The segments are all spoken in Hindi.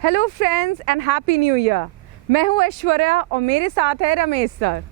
Hello friends and happy new year. मैं हूँ ऐश्वर्या और मेरे साथ है रमेश सर।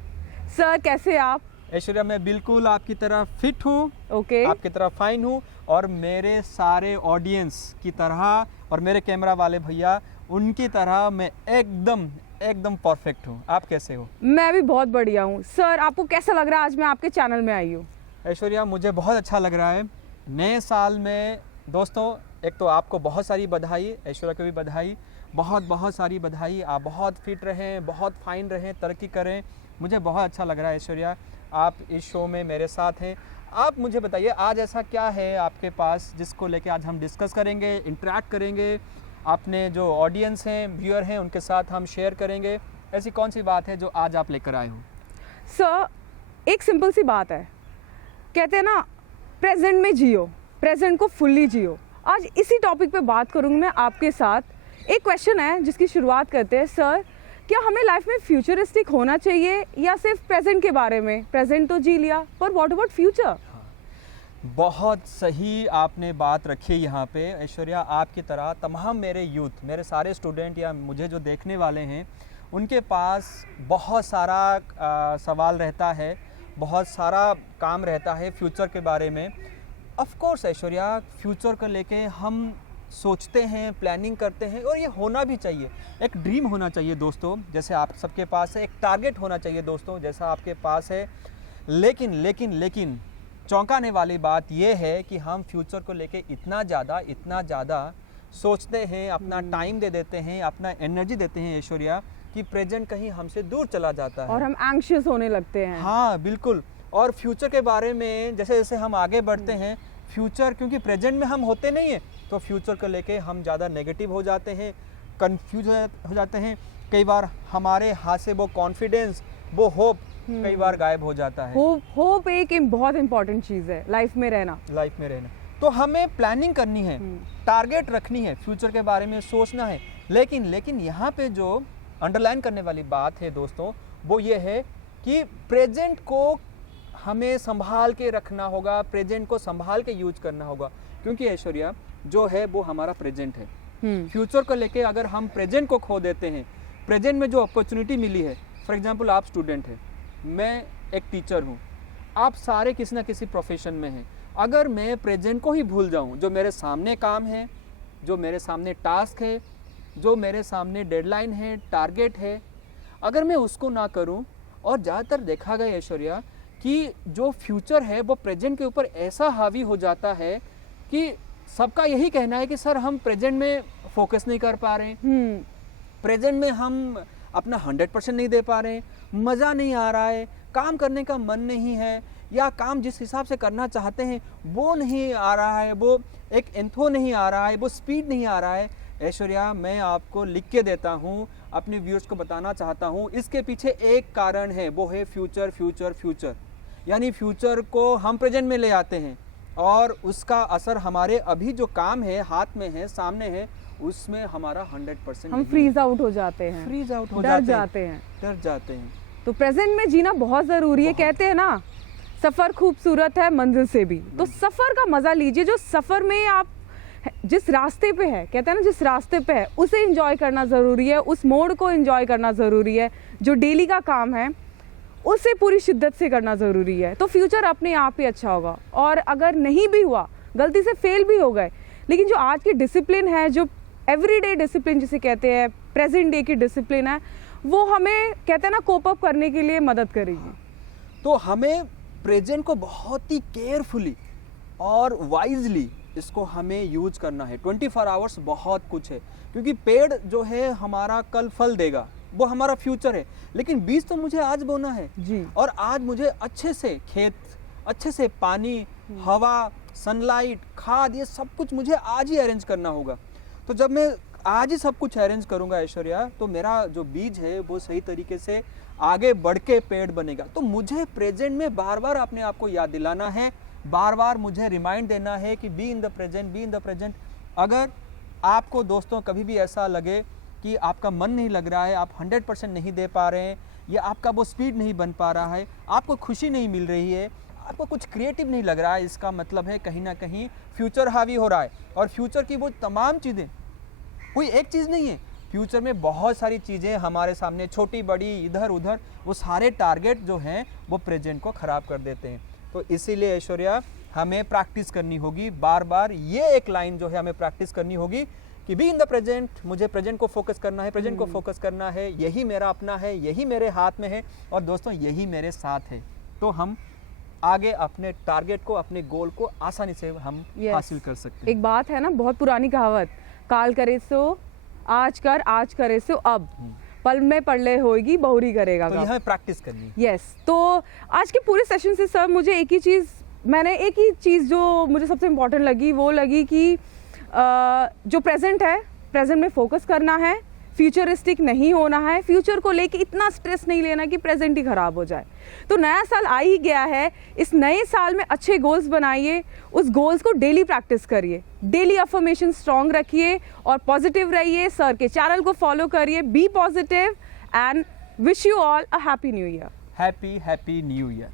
सर कैसे हैं आप? ऐश्वर्या, मैं बिल्कुल आपकी तरह फिट हूँ, ओके। आपकी तरह फाइन हूँ और मेरे सारे ऑडियंस की तरह और मेरे कैमरा वाले भैया उनकी तरह मैं एकदम परफेक्ट हूँ। आप कैसे हो? मैं भी बहुत बढ़िया हूँ। सर आपको कैसा लग रहा है आज मैं आपके चैनल में आई हूँ? ऐश्वर्या, मुझे बहुत अच्छा लग रहा है। नए साल में दोस्तों, एक तो आपको बहुत सारी बधाई, ऐश्वर्या को भी बधाई, बहुत सारी बधाई। आप बहुत फिट रहें, बहुत फाइन रहें, तरक्की करें। मुझे बहुत अच्छा लग रहा है ऐश्वर्या, आप इस शो में मेरे साथ हैं। आप मुझे बताइए आज ऐसा क्या है आपके पास जिसको लेके आज हम डिस्कस करेंगे, इंटरेक्ट करेंगे, अपने जो ऑडियंस हैं, व्यूअर हैं, उनके साथ हम शेयर करेंगे। ऐसी कौन सी बात है जो आज आप लेकर आए हो? सर एक सिंपल सी बात है, कहते हैं ना प्रेजेंट में जियो, प्रेजेंट को फुल्ली जियो। आज इसी टॉपिक पे बात करूँगी मैं आपके साथ। एक क्वेश्चन है जिसकी शुरुआत करते हैं। सर क्या हमें लाइफ में फ्यूचरिस्टिक होना चाहिए या सिर्फ प्रेजेंट के बारे में? प्रेजेंट तो जी लिया, पर व्हाट अबाउट फ्यूचर? बहुत सही आपने बात रखी है यहाँ पे ऐश्वर्या। आपकी तरह तमाम मेरे यूथ, मेरे सारे स्टूडेंट या मुझे जो देखने वाले हैं, उनके पास बहुत सारा सवाल रहता है, बहुत सारा काम रहता है फ्यूचर के बारे में। ऑफ कोर्स ऐश्वर्या, फ्यूचर को लेके हम सोचते हैं, प्लानिंग करते हैं और ये होना भी चाहिए। एक ड्रीम होना चाहिए दोस्तों, जैसे आप सबके पास है। एक टारगेट होना चाहिए दोस्तों, जैसा आपके पास है। लेकिन चौंकाने वाली बात यह है कि हम फ्यूचर को लेके इतना ज़्यादा सोचते हैं, अपना टाइम दे देते हैं, अपना एनर्जी देते हैं ऐश्वर्या, कि प्रेजेंट कहीं हमसे दूर चला जाता है और हम एंग्शियस होने लगते हैं। हाँ बिल्कुल। और फ्यूचर के बारे में जैसे जैसे हम आगे बढ़ते हैं, फ्यूचर क्योंकि प्रेजेंट में हम होते नहीं हैं, तो फ्यूचर को लेके हम ज़्यादा नेगेटिव हो जाते हैं, कंफ्यूज हो जाते हैं। कई बार हमारे हाथ से वो कॉन्फिडेंस, वो होप कई बार गायब हो जाता है। होप एक बहुत इंपॉर्टेंट चीज़ है लाइफ में रहना। तो हमें प्लानिंग करनी है, टारगेट रखनी है, फ्यूचर के बारे में सोचना है। लेकिन यहाँ पे जो अंडरलाइन करने वाली बात है दोस्तों, वो ये है कि प्रेजेंट को हमें संभाल के रखना होगा, प्रेजेंट को संभाल के यूज करना होगा। क्योंकि ऐश्वर्या जो है वो हमारा प्रेजेंट है। फ्यूचर को लेके अगर हम प्रेजेंट को खो देते हैं, प्रेजेंट में जो अपॉर्चुनिटी मिली है, फॉर एग्जांपल आप स्टूडेंट हैं, मैं एक टीचर हूँ, आप सारे किसी ना किसी प्रोफेशन में हैं। अगर मैं प्रेजेंट को ही भूल जाऊँ, जो मेरे सामने काम है, जो मेरे सामने टास्क है, जो मेरे सामने डेडलाइन है, टारगेट है, अगर मैं उसको ना करूँ, और ज़्यादातर देखा गया ऐश्वर्या कि जो फ्यूचर है वो प्रेजेंट के ऊपर ऐसा हावी हो जाता है कि सबका यही कहना है कि सर हम प्रेजेंट में फोकस नहीं कर पा रहे हैं, प्रेजेंट में हम अपना 100% नहीं दे पा रहे हैं, मज़ा नहीं आ रहा है, काम करने का मन नहीं है, या काम जिस हिसाब से करना चाहते हैं वो नहीं आ रहा है, वो एक एंथो नहीं आ रहा है, वो स्पीड नहीं आ रहा है। ऐश्वर्या, मैं आपको लिख के देता हूँ, अपने व्यूअर्स को बताना चाहता हूँ, इसके पीछे एक कारण है, वो है फ्यूचर। यानी फ्यूचर को हम प्रेजेंट में ले आते हैं और उसका असर हमारे अभी जो काम है, हाथ में है, सामने है, उसमें हमारा 100% हम फ्रीज आउट हो जाते हैं, डर जाते हैं। तो प्रेजेंट में जीना बहुत ज़रूरी है। कहते हैं ना सफ़र खूबसूरत है मंजिल से भी, तो सफ़र का मज़ा लीजिए। जो सफ़र में आप जिस रास्ते पे है, कहते हैं ना जिस रास्ते पे है, उसे एंजॉय करना ज़रूरी है, उस मोड को एंजॉय करना ज़रूरी है। जो डेली का काम है उसे पूरी शिद्दत से करना ज़रूरी है, तो फ्यूचर अपने आप ही अच्छा होगा। और अगर नहीं भी हुआ, गलती से फेल भी हो गए, लेकिन जो आज की डिसिप्लिन है, जो एवरीडे डिसिप्लिन जिसे कहते हैं, प्रेजेंट डे की डिसिप्लिन है, वो हमें कहते हैं ना कोप अप करने के लिए मदद करेगी। तो हमें प्रेजेंट को बहुत ही केयरफुली और वाइजली इसको हमें यूज करना है। 24 आवर्स बहुत कुछ है, क्योंकि पेड़ जो है हमारा कल फल देगा, वो हमारा फ्यूचर है। लेकिन बीज तो मुझे आज बोना है जी, और आज मुझे अच्छे से खेत, अच्छे से पानी, हवा, सनलाइट, खाद, ये सब कुछ मुझे आज ही अरेंज करना होगा। तो जब मैं आज ही सब कुछ अरेंज करूंगा ऐश्वर्या, तो मेरा जो बीज है वो सही तरीके से आगे बढ़ के पेड़ बनेगा। तो मुझे प्रेजेंट में बार बार अपने आप को याद दिलाना है, बार बार मुझे रिमाइंड देना है कि बी इन द प्रेजेंट। अगर आपको दोस्तों कभी भी ऐसा लगे कि आपका मन नहीं लग रहा है, आप 100% नहीं दे पा रहे हैं, या आपका वो स्पीड नहीं बन पा रहा है, आपको खुशी नहीं मिल रही है, आपको कुछ क्रिएटिव नहीं लग रहा है, इसका मतलब है कहीं ना कहीं फ्यूचर हावी हो रहा है। और फ्यूचर की वो तमाम चीज़ें कोई एक चीज़ नहीं है, फ्यूचर में बहुत सारी चीज़ें हमारे सामने, छोटी बड़ी इधर उधर, वो सारे टारगेट जो हैं वो प्रेजेंट को ख़राब कर देते हैं। तो इसीलिए ऐश्वर्या हमें प्रैक्टिस करनी होगी बार बार, ये एक लाइन जो है हमें प्रैक्टिस करनी होगी कि बी इन द प्रेजेंट, मुझे प्रेजेंट को फोकस करना है, प्रेजेंट को फोकस करना है, यही मेरा अपना है, यही मेरे हाथ में है और दोस्तों यही मेरे साथ है। तो हम आगे अपने टारगेट को, अपने गोल को आसानी से हम हासिल कर सकते हैं। एक बात है ना, बहुत पुरानी कहावत, काल करे सो आज कर, आज करे सो अब, पल में पढ़ले होएगी बहुरी करेगा। तो ये हमें प्रैक्टिस करनी है। यस, तो आज के पूरे सेशन से सर मुझे एक ही चीज़ जो मुझे सबसे इम्पोर्टेंट लगी वो लगी कि जो प्रेजेंट है, प्रेजेंट में फोकस करना है, फ्यूचरिस्टिक नहीं होना है, फ्यूचर को लेके इतना स्ट्रेस नहीं लेना कि प्रेजेंट ही खराब हो जाए। तो नया साल आ ही गया है, इस नए साल में अच्छे गोल्स बनाइए, उस गोल्स को डेली प्रैक्टिस करिए, डेली अफर्मेशन स्ट्रॉन्ग रखिए और पॉजिटिव रहिए। सर के चैनल को फॉलो करिए, be positive and wish you all a happy new year. Happy new year.